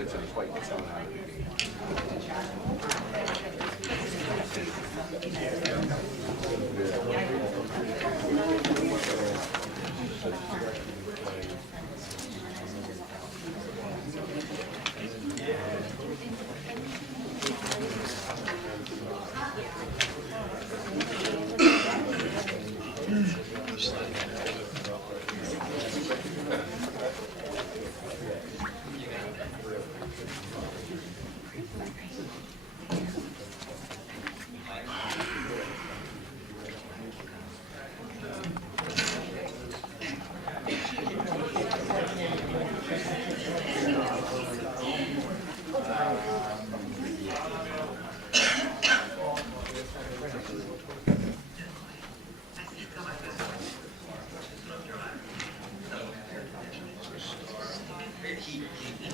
gets a fight its own out of the game.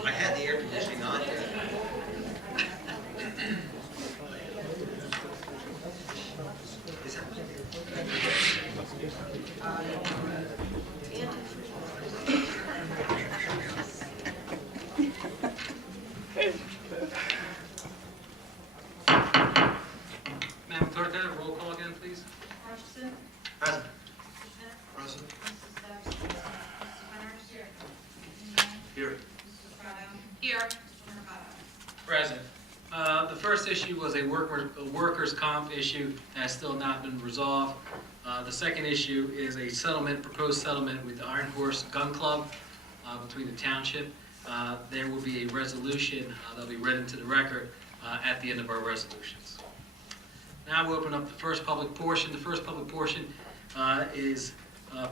I had the air conditioning on here. Is that Madam Clerk, can I have a roll call again, please? Hutchison. present? Present. Mrs. Debs. Mrs. Winters. Here. Mrs. Brown. Here. Mr. Mercado. Present. The first issue was a workers' comp issue that has still not been resolved. The second issue is a settlement, proposed settlement with the Iron Horse Gun Club between the township. There will be a resolution that'll be read into the record at the end of our resolutions. Now we'll open up the first public portion. The first public portion is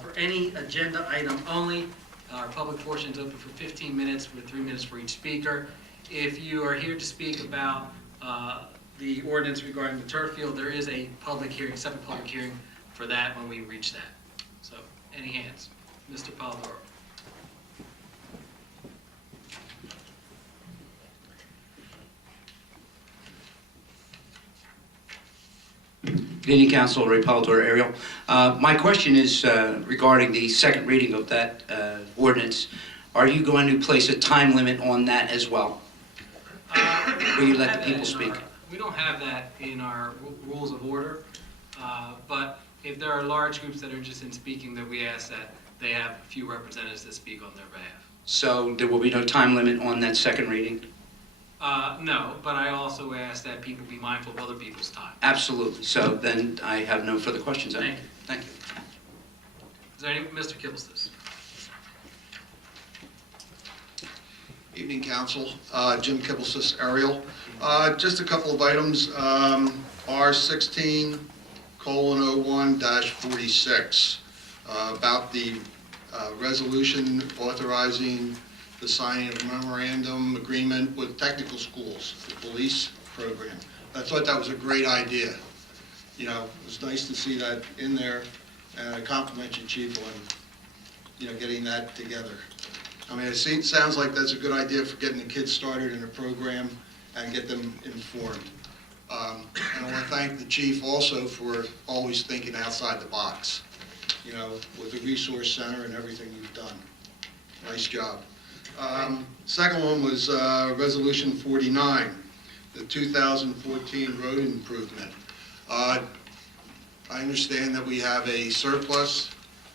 for any agenda item only. Our public portion is open for 15 minutes with 3 minutes for each speaker. If you are here to speak about the ordinance regarding the turf field, there is a public hearing, separate public hearing for that when we reach that. So, any hands? Mr. Polidoro. Good evening, Council. Ray Polidoro, Ariel. My question is regarding the second reading of that ordinance. Are you going to place a time limit on that as well? Will you let the people speak? We don't have that in our rules of order, but if there are large groups that are interested in speaking, then we ask that they have a few representatives that speak on their behalf. So there will be no time limit on that second reading? No, but I also ask that people be mindful of other people's time. Absolutely. So then I have no further questions. Thank you. Thank you. Is there any, Mr. Kibblestis? Evening, Council. Jim Kibblestis, Ariel. Just a couple of items. R16:01-46 about the resolution authorizing the signing of a memorandum agreement with technical schools, the police program. I thought that was a great idea. You know, it was nice to see that in there, and I compliment you, Chief, on, you know, getting that together. I mean, sounds like that's a good idea for getting the kids started in a program and get them informed. And I want to thank the chief also for always thinking outside the box, you know, with the resource center and everything you've done. Nice job. Second one was Resolution 49, the 2014 road improvement. I understand that we have a surplus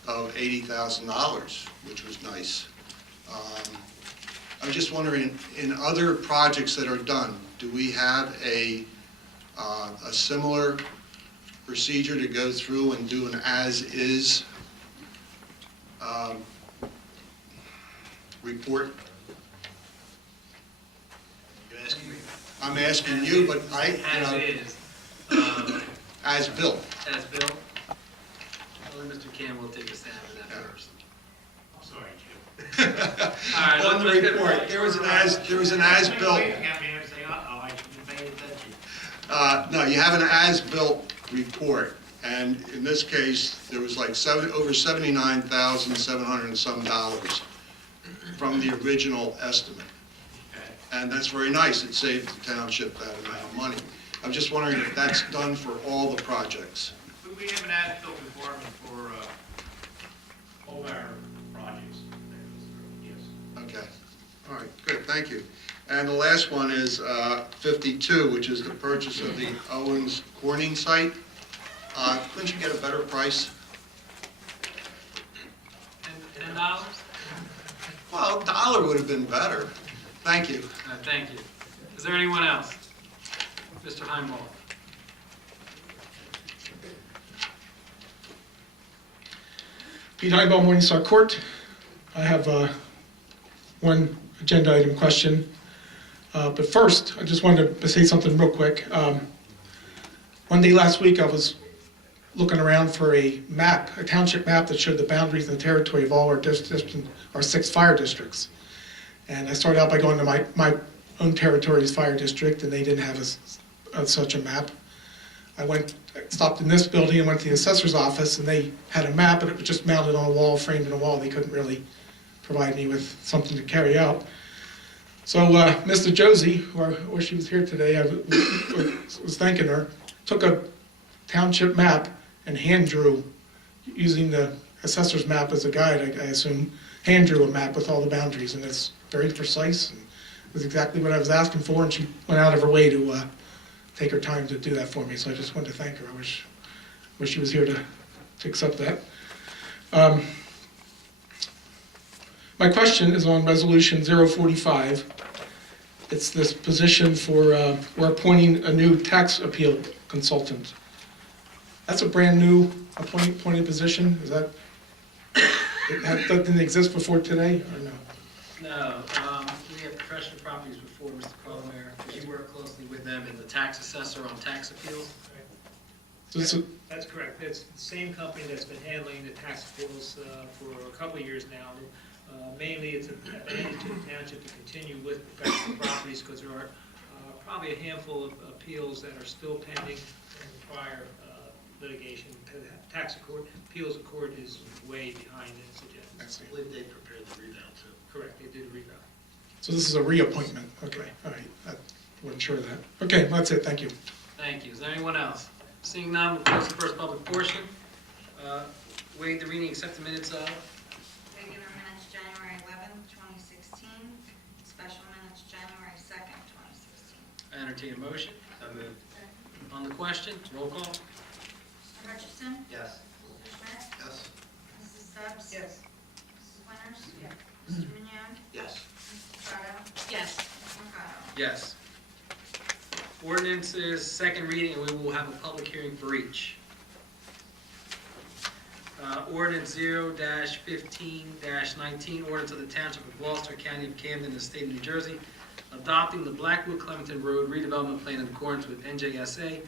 of $80,000, which was nice. I'm just wondering, in other projects that are done, do we have a similar procedure to go through and do an as-is report? You're asking me? I'm asking you, but As is. as built. As Bill? Well, Mr. Campbell will take a stab at that first. I'm sorry, Jim. All right, On the let's get report, there was an as-built. You got me to say, uh-oh, I shouldn't pay attention. No, you have an as-built report, and in this case, there was like over $79,700 and some dollars from the original estimate. Okay. And that's very nice, it saved the township that amount of money. I'm just wondering if that's done for all the projects. We have an as-built department for all our projects. Yes. Okay, All right, good, thank you. And the last one is 52, which is the purchase of the Owens Corning site. Couldn't you get a better price? And $10? Well, dollar would have been better. Thank you. Thank you. Is there anyone else? Mr. Heimball. Pete Heimball, Morningstar Court. I have one agenda item question. But first, I just wanted to say something real quick. One day last week, I was looking around for a map, a township map that showed the boundaries and the territory of all our districts, our 6 fire districts. And I started out by going to my own territory's fire district, and they didn't have such a map. I stopped in this building and went to the assessor's office, and they had a map, but it was just mounted on a wall, framed in a wall. They couldn't really provide me with something to carry out. So Mr. Josie, who I wish she was here today, I was thanking her, took a township map and hand drew, using the assessor's map as a guide, I assume, hand drew a map with all the boundaries, and it's very precise, and it was exactly what I was asking for, and she went out of her way to take her time to do that for me, so I just wanted to thank her. I wish she was here to accept that. My question is on Resolution 045. It's this position for, we're appointing a new tax appeal consultant. That's a brand new appointed position, is that, that didn't exist before today, or no? No, we have professional properties before, Mr. Collier. We work closely with them and the tax assessor on tax appeals. So That's correct. It's the same company that's been handling the tax appeals for a couple of years now. Mainly, it's advantage to the township to continue with professional properties because there are probably a handful of appeals that are still pending from prior litigation. Tax court, appeals of court is way behind in its agenda. I believe they prepared the rebound too. Correct, they did a rebound. So this is a reappointment, okay, all right, I wasn't sure of that. Okay, that's it, thank you. Thank you. Is there anyone else? Seeing none, we'll close the first public portion. Waive the reading, accept the minutes of. Regular minutes, January 11th, 2016. Special minutes, January 2nd, 2016. I entertain a motion. So moved. On the question, roll call. Mr. Hutchison? Yes. Mr. Schmidt? Yes. Mrs. Stubbs? Yes. Mrs. Winters? Mr. Mignon? Yes. Mrs. Estrada? Yes. Mr. Mercado? Yes. Ordinances, second reading, and we will have a public hearing for each. Ordinance 0-15-19, ordinance of the Township of Gloucester, County of Camden, the State of New Jersey, adopting the Blackwood-Clementon Road redevelopment plan in accordance with NJSA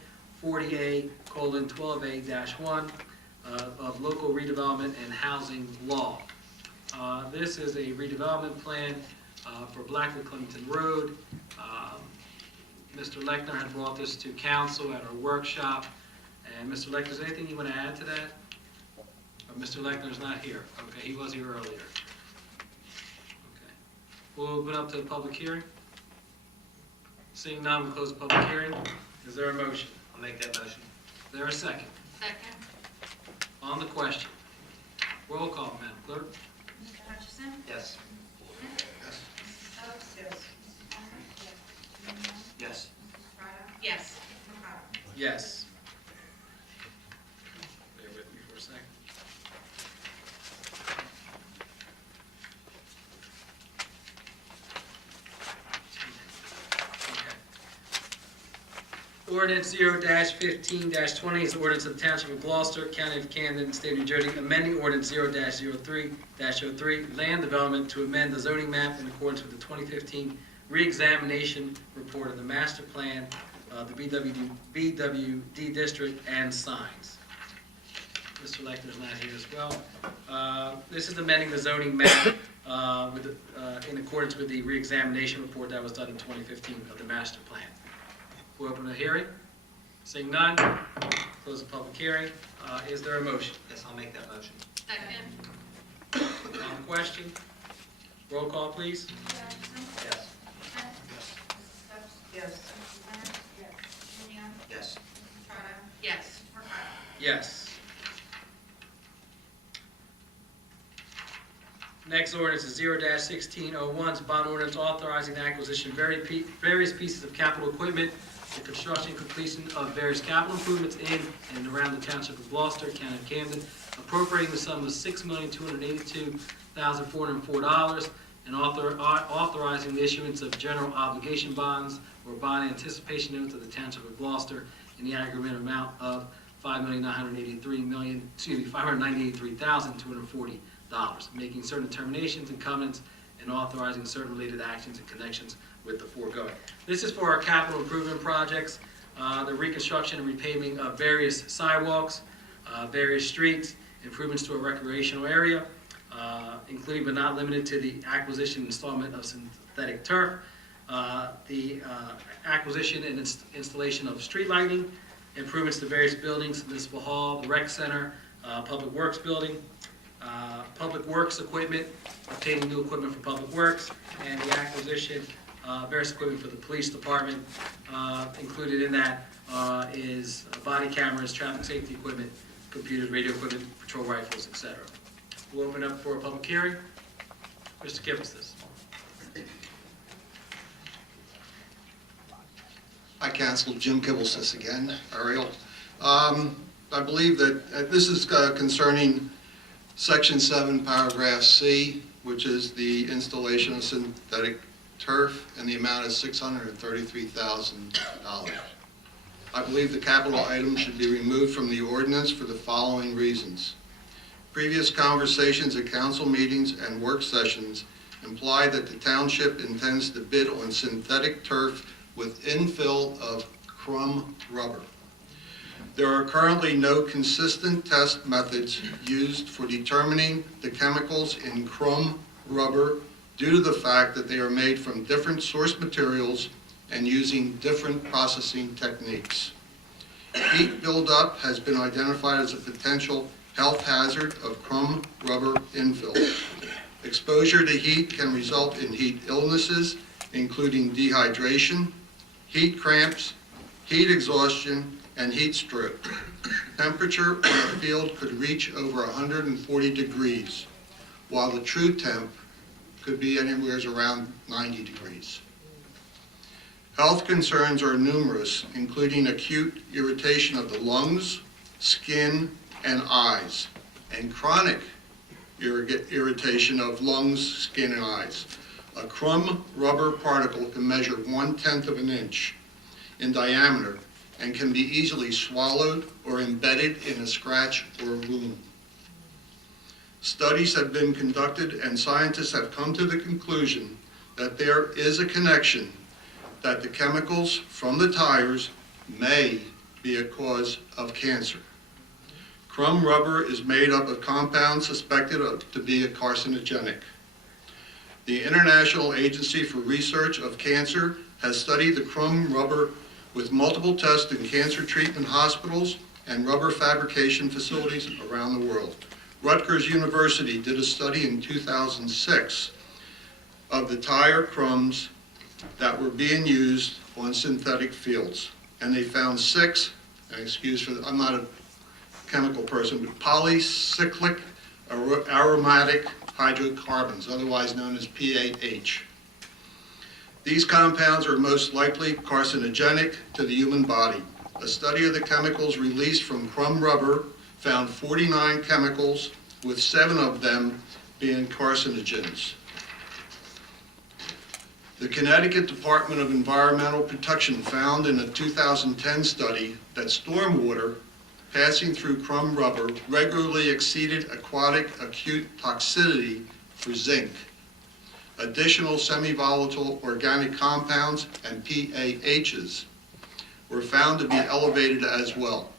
40A:12A-1 of local redevelopment and housing law. This is a redevelopment plan for Blackwood-Clementon Road. Mr. Lechner had brought this to council at our workshop. And Mr. Lechner, is there anything you want to add to that? Mr. Lechner's not here. Okay, he was here earlier. Okay. We'll open up to the public hearing. Seeing none, we'll close the public hearing. Is there a motion? I'll make that motion. Is there a second? Second. On the question. Roll call, Madam Clerk. Mr. Hutchison? Yes. Schmidt? Yes. Mrs. Stubbs? Yes. Mrs. Winters? Yes. Mr. Mignon? Yes. Mrs. Estrada? Yes. Mr. Mercado? Yes. Bear with me for a second. Okay. Ordinance 0-15-20 is the ordinance of the Township of Gloucester, County of Camden, State of New Jersey, amending ordinance 0-03-03, land development to amend the zoning map in accordance with the 2015 re-examination report of the master plan, the BWD district, and signs. Mr. Lechner's not here as well. This is amending the zoning map in accordance with the re-examination report that was done in 2015 of the master plan. We'll open the hearing. Seeing none, close the public hearing. Is there a motion? Yes, I'll make that motion. Second. On the question? Roll call, please. Mr. Hutchison? Yes. Schmidt? Mrs. Stubbs? Yes. Mrs. Winters? Yes. Mr. Mignon? Yes. Mrs. Estrada? Yes. Mr. Mercado? Yes. Next next ordinance is 0-1601, it's a bond ordinance authorizing the acquisition of various pieces of capital equipment, the construction and completion of various capital improvements in and around the township of Gloucester, county of Camden, appropriating the sum of $6,282,404, and authorizing the issuance of general obligation bonds or bond anticipation notes of the township of Gloucester in the aggregate amount of $598,240, making certain determinations and covenants and authorizing certain related actions in connections with the foregoing. This is for our capital improvement projects, the reconstruction and repaving of various sidewalks, various streets, improvements to a recreational area, including but not limited to the acquisition and installment of synthetic turf, the acquisition and installation of street lighting, improvements to various buildings, municipal hall, the rec center, public works building, public works equipment, obtaining new equipment for public works, and the acquisition various equipment for the police department. Included in that is body cameras, traffic safety equipment, computers, radio equipment, patrol rifles, etc. We'll open up for a public hearing. Mr. Kipnis. Hi, Council. Jim Kibblestis again, Ariel. I believe that this is concerning Section 7, Paragraph C, which is the installation of synthetic turf, and the amount is $633,000. I believe the capital item should be removed from the ordinance for the following reasons. Previous conversations at council meetings and work sessions imply that the township intends to bid on synthetic turf with infill of crumb rubber. There are currently no consistent test methods used for determining the chemicals in crumb rubber due to the fact that they are made from different source materials and using different processing techniques. Heat buildup has been identified as a potential health hazard of crumb rubber infill. Exposure to heat can result in heat illnesses, including dehydration, heat cramps, heat exhaustion, and heat stroke. Temperature on a field could reach over 140 degrees, while the true temp could be anywhere around 90 degrees. Health concerns are numerous, including acute irritation of the lungs, skin, and eyes, and chronic irritation of lungs, skin, and eyes. A crumb rubber particle can measure 1/10 of an inch in diameter and can be easily swallowed or embedded in a scratch or wound. Studies have been conducted and scientists have come to the conclusion that there is a connection that the chemicals from the tires may be a cause of cancer. Crumb rubber is made up of compounds suspected to be carcinogenic. The International Agency for Research of Cancer has studied the crumb rubber with multiple tests in cancer treatment hospitals and rubber fabrication facilities around the world. Rutgers University did a study in 2006 of the tire crumbs that were being used on synthetic fields. And they found 6, I'm not a chemical person, but polycyclic aromatic hydrocarbons, otherwise known as PAH. These compounds are most likely carcinogenic to the human body. A study of the chemicals released from crumb rubber found 49 chemicals, with 7 of them being carcinogens. The Connecticut Department of Environmental Protection found in a 2010 study that stormwater passing through crumb rubber regularly exceeded aquatic acute toxicity for zinc. Additional semi-volatile organic compounds and PAHs were found to be elevated as well.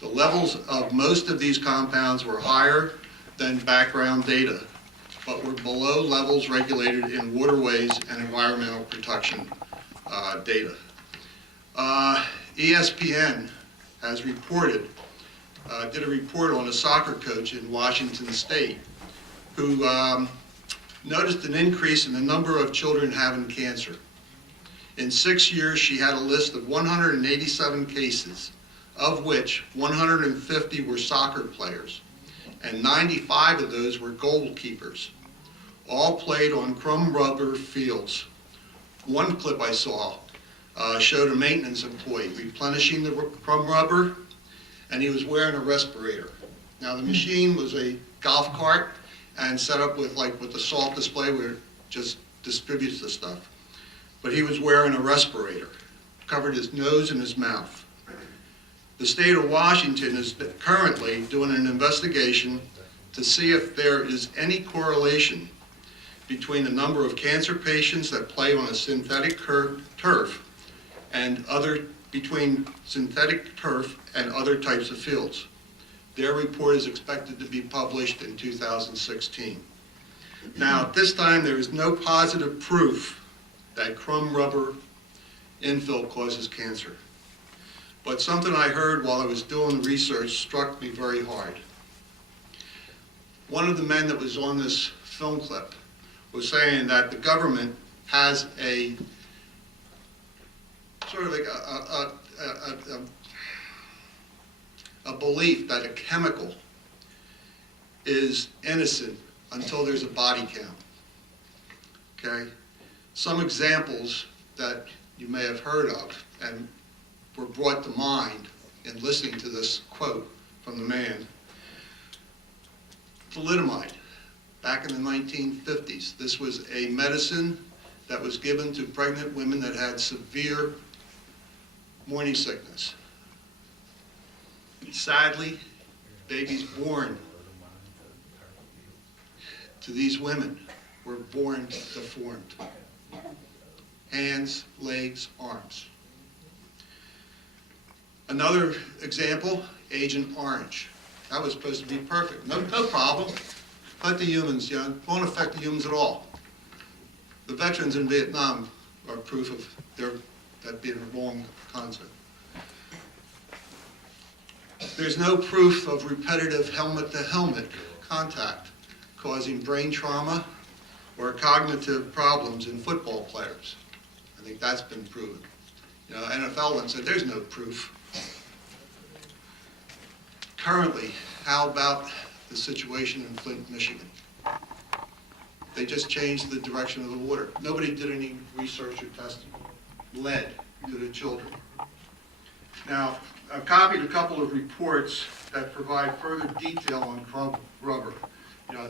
The levels of most of these compounds were higher than background data, but were below levels regulated in waterways and environmental protection data. ESPN has reported, did a report on a soccer coach in Washington State who noticed an increase in the number of children having cancer. In 6 years, she had a list of 187 cases, of which 150 were soccer players, and 95 of those were goalkeepers. all played on crumb rubber fields. One clip I saw showed a maintenance employee replenishing the crumb rubber, and he was wearing a respirator. Now, the machine was a golf cart and set up with the salt display where it just distributes the stuff. But he was wearing a respirator, covered his nose and his mouth. The state of Washington is currently doing an investigation to see if there is any correlation between the number of cancer patients that play on a synthetic turf and between synthetic turf and other types of fields. Their report is expected to be published in 2016. Now, at this time, there is no positive proof that crumb rubber infill causes cancer. But something I heard while I was doing the research struck me very hard. One of the men that was on this film clip was saying that the government has a sort of like a belief that a chemical is innocent until there's a body count. Okay? Some examples that you may have heard of and were brought to mind in listening to this quote from the man. Thalidomide, back in the 1950s. This was a medicine that was given to pregnant women that had severe morning sickness. Sadly, babies born to these women were born deformed. Hands, legs, arms. Another example, Agent Orange. That was supposed to be perfect. No problem. Let the humans, won't affect the humans at all. The veterans in Vietnam are proof of that being a wrong concept. There's no proof of repetitive helmet-to-helmet contact causing brain trauma or cognitive problems in football players. I think that's been proven. NFL one said there's no proof. Currently, how about the situation in Flint, Michigan? They just changed the direction of the water. Nobody did any research or testing. Lead to the children. Now, I've copied a couple of reports that provide further detail on crumb rubber.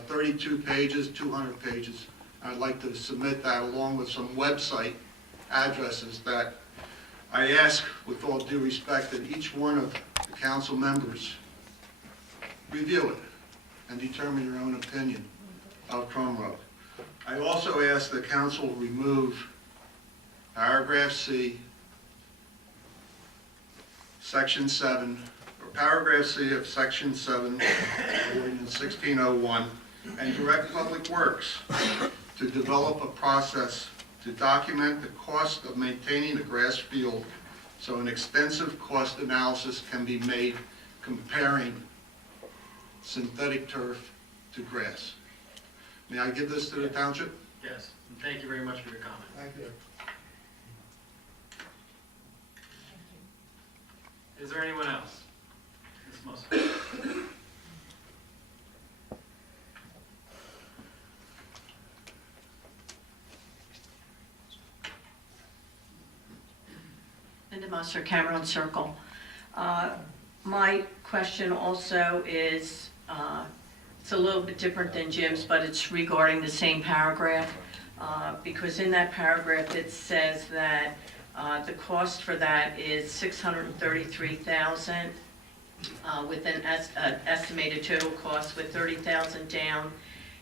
32 pages, 200 pages. I'd like to submit that along with some website addresses that I ask, with all due respect, that each one of the council members review it and determine your own opinion of crumb rubber. I also ask the council remove paragraph C, section 7, or paragraph C of section 7 of ordinance 1601, and direct Public Works to develop a process to document the cost of maintaining a grass field so an extensive cost analysis can be made comparing synthetic turf to grass. May I give this to the township? Yes, and thank you very much for your comment. Thank you. Is there anyone else? Ms. Musser. Linda Musser, Cameron Circle. My question also is, it's a little bit different than Jim's, but it's regarding the same paragraph. Because in that paragraph it says that the cost for that is $633,000 with an estimated total cost with $30,000 down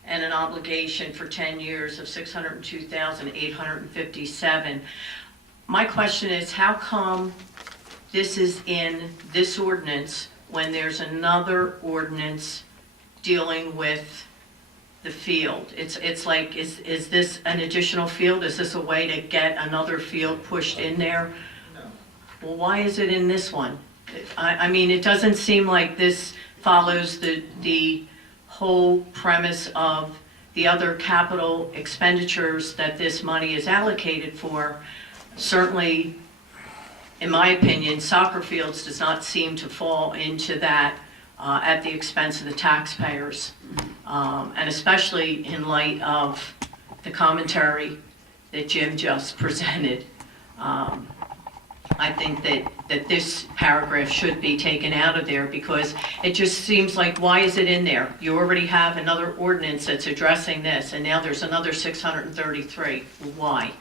and an obligation for 10 years of $602,857. My question is, how come this is in this ordinance when there's another ordinance dealing with the field? It's like, is this an additional field? Is this a way to get another field pushed in there? No. Well, why is it in this one? I mean, it doesn't seem like this follows the whole premise of the other capital expenditures that this money is allocated for. Certainly, in my opinion, soccer fields does not seem to fall into that at the expense of the taxpayers. and especially in light of the commentary that Jim just presented. I think that this paragraph should be taken out of there because it just seems like, why is it in there? You already have another ordinance that's addressing this, and now there's another 633. Why?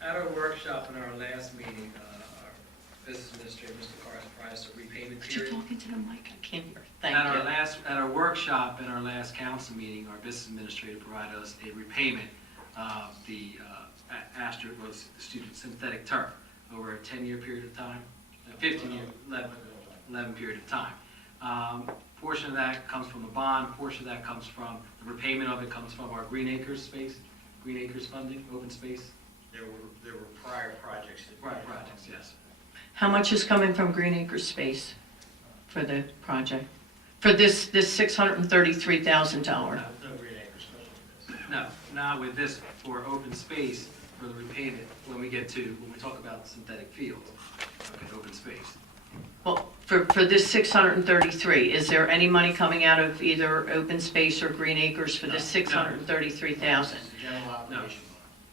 At our workshop in our last meeting, our business administrator, Mr. Carr, provided a repayment Could you period. talk into the mic? I can't hear. Thank At you. our workshop in our last council meeting, our business administrator provided us a repayment of the Astor, was the student synthetic turf over a 10-year period of time, a 15-year, 11 period of time. Portion of that comes from the bond, portion of that comes from, the repayment of it comes from our Green Acres space, Green Acres funding, open space. There were prior projects that. Right, projects, yes. How much is coming from Green Acres Space for the project? For this $633,000? No Green Acres special for this. No, not with this, for open space, for the repayment, when we talk about synthetic fields, okay, open space. Well, for this 633, is there any money coming out of either open space or Green Acres for this 633,000? General obligation.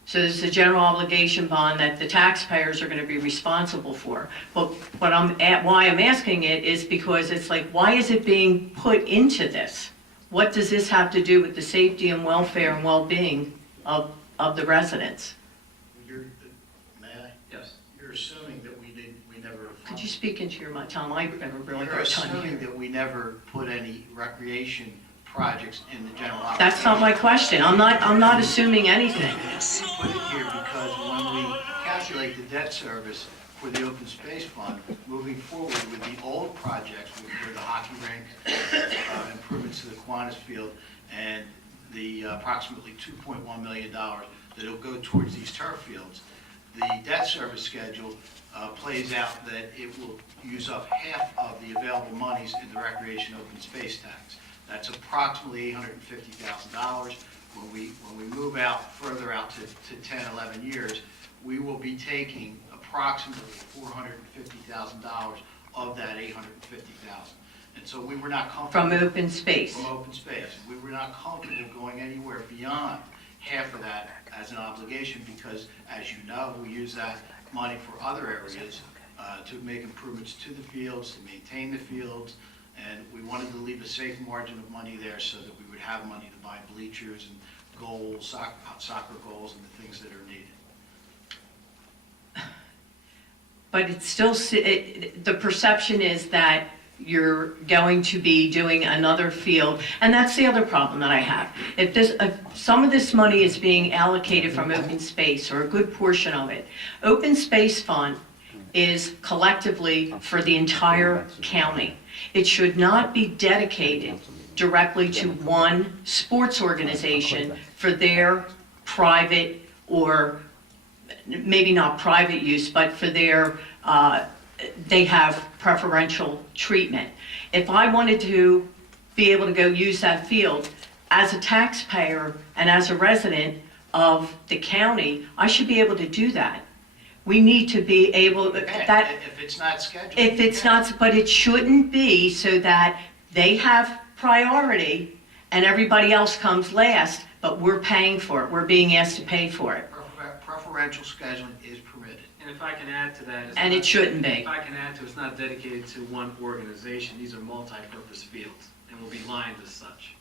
So this is a general obligation bond that the taxpayers are going to be responsible for. But why I'm asking it is because it's like, why is it being put into this? What does this have to do with the safety and welfare and well-being of the residents? May I? Yes. You're assuming that we never. Could you speak into your mic, Tom? I have a really You're hard time assuming hearing. that we never put any recreation projects in the general obligation. That's not my question. I'm not assuming anything. We put it here because when we calculate the debt service for the open space fund, moving forward with the old projects, which were the hockey rink, improvements to the Kiwanis field, and the approximately $2.1 million that'll go towards these turf fields, the debt service schedule plays out that it will use up half of the available monies in the recreation open space tax. That's approximately $850,000. When we move out further out to 10, 11 years, we will be taking approximately $450,000 of that $850,000. And so we were not comfortable. From open space. From open space. We were not comfortable going anywhere beyond half of that as an obligation because, as you know, we use that money for other areas to make improvements to the fields, to maintain the fields, and we wanted to leave a safe margin of money there so that we would have money to buy bleachers and goals, soccer goals, and the things that are needed. But it's still, the perception is that you're going to be doing another field, and that's the other problem that I have. If some of this money is being allocated from open space, or a good portion of it, open space fund is collectively for the entire county. It should not be dedicated directly to one sports organization for their private, or maybe not private use, but for their, they have preferential treatment. If I wanted to be able to go use that field as a taxpayer and as a resident of the county, I should be able to do that. We need to be able, that, If it's not scheduled. if it's not, but it shouldn't be so that they have priority and everybody else comes last, but we're paying for it, we're being asked to pay for it. Preferential scheduling is permitted. And if I can add to that. And it shouldn't be. If I can add to it, it's not dedicated to one organization. These are multi-purpose fields and will be lined as such.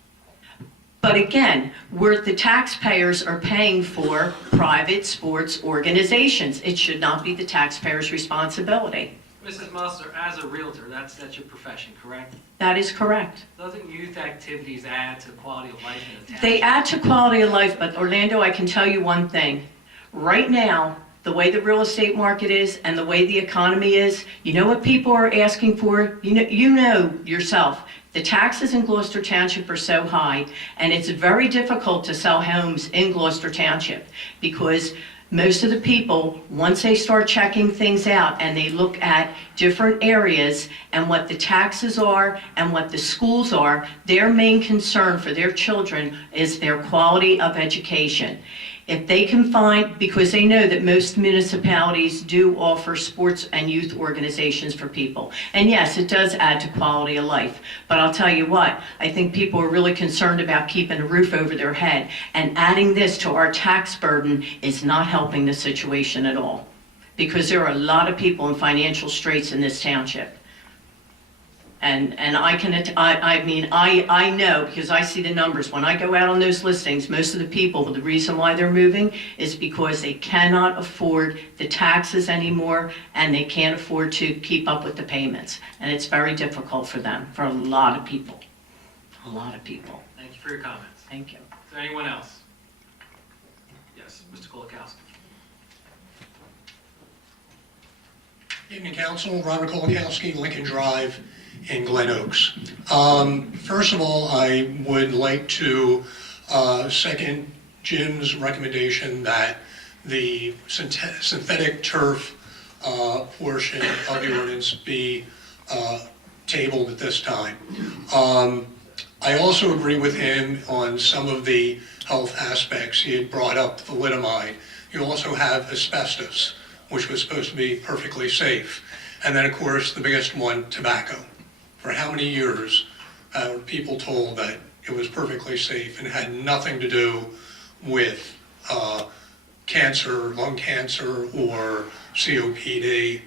But again, the taxpayers are paying for private sports organizations. It should not be the taxpayer's responsibility. Mrs. Musser, as a realtor, that's your profession, correct? That is correct. Doesn't youth activities add to quality of life in a town? They add to quality of life, but Orlando, I can tell you one thing. Right now, the way the real estate market is and the way the economy is, you know what people are asking for? You know yourself. The taxes in Gloucester Township are so high, and it's very difficult to sell homes in Gloucester Township because most of the people, once they start checking things out and they look at different areas and what the taxes are and what the schools are, their main concern for their children is their quality of education. If they can find, because they know that most municipalities do offer sports and youth organizations for people. And yes, it does add to quality of life. But I'll tell you what, I think people are really concerned about keeping a roof over their head. And adding this to our tax burden is not helping the situation at all. Because there are a lot of people in financial straits in this township. And I know, because I see the numbers, when I go out on those listings, most of the people, the reason why they're moving is because they cannot afford the taxes anymore, and they can't afford to keep up with the payments. And it's very difficult for them, for a lot of people. A lot of people. Thank you for your comments. Thank you. Is there anyone else? Yes, Mr. Kolakowski. Evening, Council. Robert Kolakowski, Lincoln Drive in Glen Oaks. First of all, I would like to second Jim's recommendation that the synthetic turf portion of the ordinance be tabled at this time. I also agree with him on some of the health aspects. He had brought up thalidomide. You also have asbestos, which was supposed to be perfectly safe. And then, of course, the biggest one, tobacco. For how many years were people told that it was perfectly safe and had nothing to do with cancer, lung cancer, or COPD?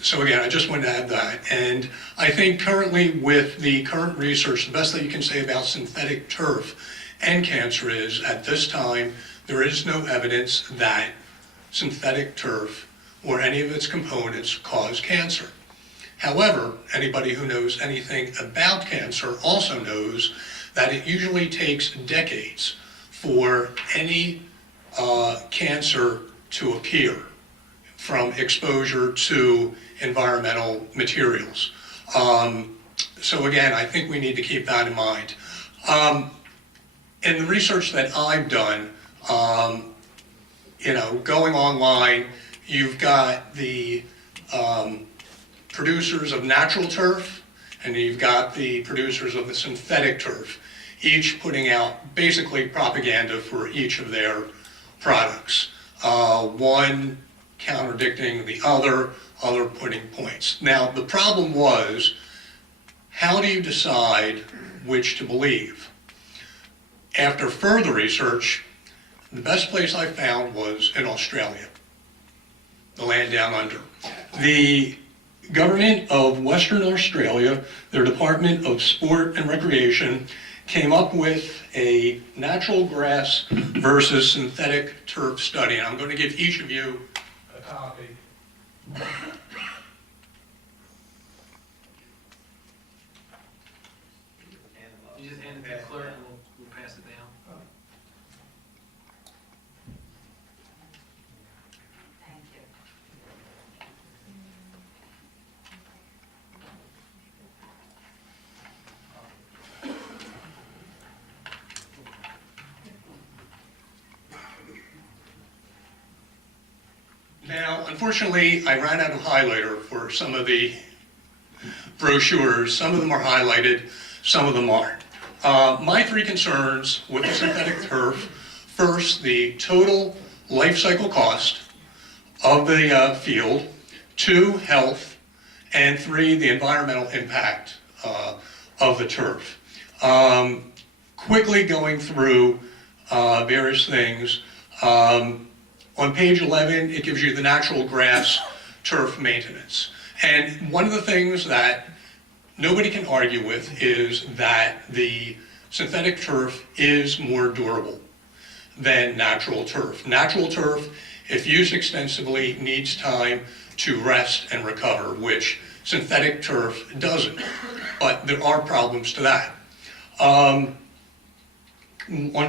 So again, I just wanted to add that. And I think currently with the current research, the best that you can say about synthetic turf and cancer is, at this time, there is no evidence that synthetic turf or any of its components cause cancer. However, anybody who knows anything about cancer also knows that it usually takes decades for any cancer to appear from exposure to environmental materials. So again, I think we need to keep that in mind. In the research that I've done, going online, you've got the producers of natural turf, and you've got the producers of the synthetic turf, each putting out basically propaganda for each of their products. One contradicting the other putting points. Now, the problem was, how do you decide which to believe? After further research, the best place I found was in Australia, the land down under. The government of Western Australia, their Department of Sport and Recreation, came up with a natural grass versus synthetic turf study. And I'm going to give each of you a copy. You just hand it to the clerk and we'll pass it down. Now, unfortunately, I ran out of highlighter for some of the brochures. Some of them are highlighted, some of them aren't. My three concerns with the synthetic turf: first, the total life cycle cost of the field; two, health; and three, the environmental impact of the turf. Quickly going through various things. On page 11, it gives you the natural grass turf maintenance. And one of the things that nobody can argue with is that the synthetic turf is more durable than natural turf. Natural turf, if used extensively, needs time to rest and recover, which synthetic turf doesn't. But there are problems to that. On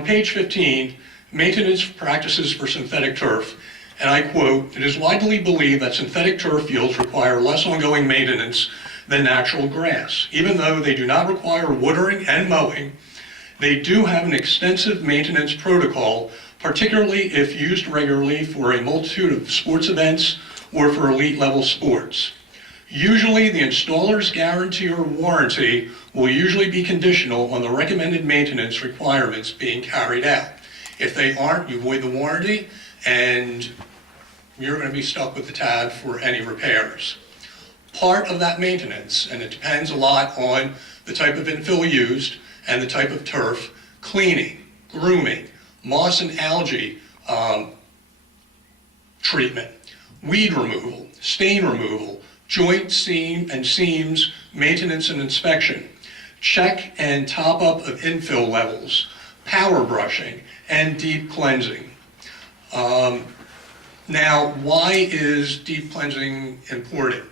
page 15, maintenance practices for synthetic turf, and I quote, "It is widely believed that synthetic turf fields require less ongoing maintenance than natural grass. Even though they do not require watering and mowing, they do have an extensive maintenance protocol, particularly if used regularly for a multitude of sports events or for elite level sports. Usually, the installer's guarantee or warranty will usually be conditional on the recommended maintenance requirements being carried out. If they aren't, you void the warranty, and you're going to be stuck with the tab for any repairs. Part of that maintenance, and it depends a lot on the type of infill used and the type of turf, cleaning, grooming, moss and algae treatment, weed removal, stain removal, joint seam and seams maintenance and inspection, check and top up of infill levels, power brushing, and deep cleansing. Now, why is deep cleansing important?